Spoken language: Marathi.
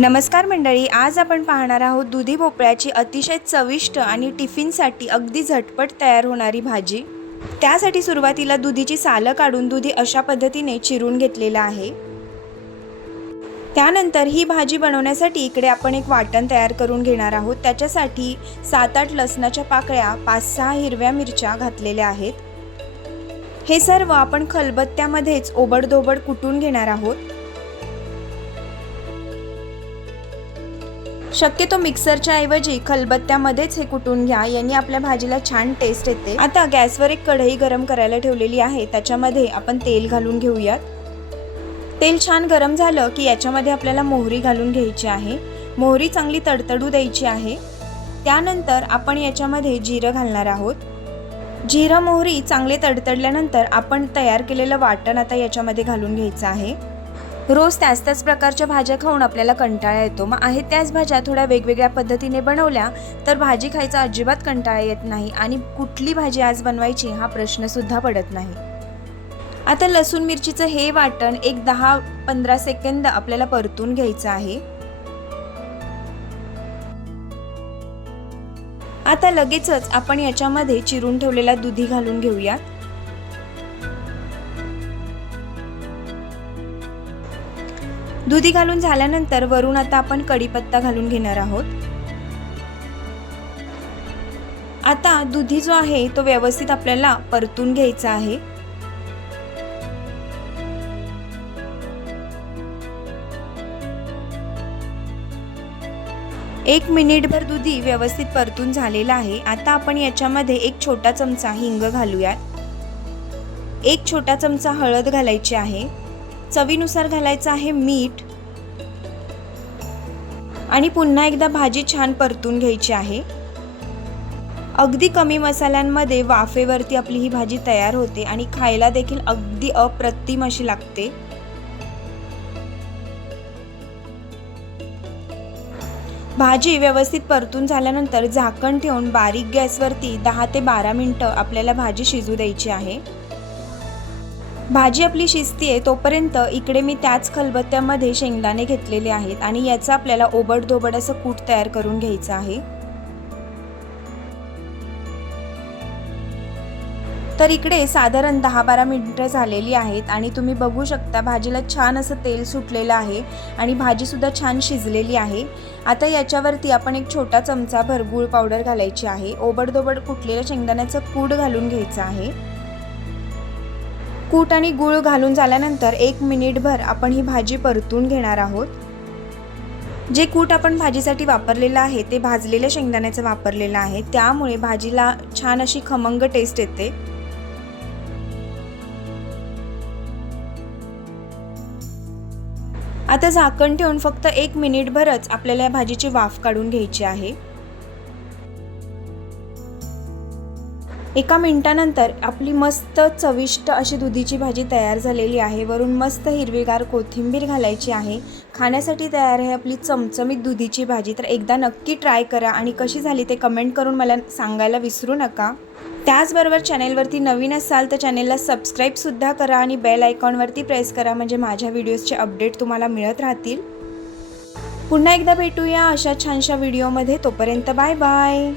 नमस्कार मंडळी आज आपण पाहणार आहोत दुधी भोपळ्याची अतिशय चविष्ट आणि टिफिनसाठी अगदी झटपट तयार होणारी भाजी. त्यासाठी सुरुवातीला दुधीची सालं काढून दुधी अशा पद्धतीने चिरून घेतलेलं आहे. त्यानंतर ही भाजी बनवण्यासाठी इकडे आपण एक वाटण तयार करून घेणार आहोत. त्याच्यासाठी सात आठ लसणाच्या पाकळ्या पाच सहा हिरव्या मिरच्या घातलेल्या आहेत. हे सर्व आपण खलबत्त्यामध्येच ओबडधोबड कुटून घेणार आहोत. शक्यतो मिक्सरच्या ऐवजी खलबत्त्यामध्येच हे कुटून घ्या. यांनी आपल्या भाजीला छान टेस्ट येते. आता गॅसवर एक कढई गरम करायला ठेवलेली आहे. त्याच्यामध्ये आपण तेल घालून घेऊयात. तेल छान गरम झालं की याच्यामध्ये आपल्याला मोहरी घालून घ्यायची आहे. मोहरी चांगली तडतडू द्यायची आहे. त्यानंतर आपण याच्यामध्ये जिरं घालणार आहोत. जिरं मोहरी चांगले तडतडल्यानंतर आपण तयार केलेलं वाटण आता याच्यामध्ये घालून घ्यायचं आहे. रोज त्याच त्याच प्रकारच्या भाज्या खाऊन आपल्याला कंटाळा येतो. मग आहे त्याच भाज्या थोड्या वेगवेगळ्या पद्धतीने बनवल्या तर भाजी खायचा अजिबात कंटाळा येत नाही आणि कुठली भाजी आज बनवायची हा प्रश्नसुद्धा पडत नाही. आता लसूण मिरचीचं हे वाटण एक दहा पंधरा सेकंद आपल्याला परतून घ्यायचं आहे. आता लगेचच आपण याच्यामध्ये चिरून ठेवलेला दुधी घालून घेऊयात. दुधी घालून झाल्यानंतर वरून आता आपण कढीपत्ता घालून घेणार आहोत. आता दुधी जो आहे तो व्यवस्थित आपल्याला परतून घ्यायचा आहे. एक मिनिटभर दुधी व्यवस्थित परतून झालेला आहे. आता आपण याच्यामध्ये एक छोटा चमचा हिंग घालूयात. एक छोटा चमचा हळद घालायची आहे. चवीनुसार घालायचं आहे मीठ. आणि पुन्हा एकदा भाजी छान परतून घ्यायची आहे. अगदी कमी मसाल्यांमध्ये वाफेवरती आपली ही भाजी तयार होते आणि खायला देखील अगदी अप्रतिम अशी लागते. भाजी व्यवस्थित परतून झाल्यानंतर झाकण ठेवून बारीक गॅसवरती दहा ते बारा मिनटं आपल्याला भाजी शिजू द्यायची आहे. भाजी आपली शिजतीये तोपर्यंत इकडे मी त्याच खलबत्त्यामध्ये शेंगदाणे घेतलेले आहेत आणि याचा आपल्याला ओबडधोबड असं कूट तयार करून घ्यायचं आहे. तर इकडे साधारण दहा बारा मिनटं झालेली आहेत आणि तुम्ही बघू शकता भाजीला छान असं तेल सुटलेलं आहे आणि भाजीसुद्धा छान शिजलेली आहे. आता याच्यावरती आपण एक छोटा चमचा भरगूळ पावडर घालायची आहे. ओबडधोबड कुटलेल्या शेंगदाण्याचं कूड घालून घ्यायचं आहे. कूट आणि गूळ घालून झाल्यानंतर एक मिनिटभर आपण ही भाजी परतून घेणार आहोत. जे कूट आपण भाजीसाठी वापरलेलं आहे ते भाजलेल्या शेंगदाण्याचं वापरलेलं आहे. त्यामुळे भाजीला छान अशी खमंग टेस्ट येते. आता झाकण ठेवून फक्त एक मिनिटभरच आपल्याला या भाजीची वाफ काढून घ्यायची आहे. एका मिनटानंतर आपली मस्त चविष्ट अशी दुधीची भाजी तयार झालेली आहे. वरून मस्त हिरवीगार कोथिंबीर घालायची आहे. खाण्यासाठी तयार आहे आपली चमचमीत दुधीची भाजी. तर एकदा नक्की ट्राय करा आणि कशी झाली ते कमेंट करून मला सांगायला विसरू नका. त्याचबरोबर चॅनेलवरती नवीन असाल तर चॅनेलला सबस्क्राईबसुद्धा करा आणि बेल आयकॉनवरती प्रेस करा म्हणजे माझ्या व्हिडिओजचे अपडेट तुम्हाला मिळत राहतील. पुन्हा एकदा भेटूया अशा छानशा व्हिडिओमध्ये. तोपर्यंत बाय बाय.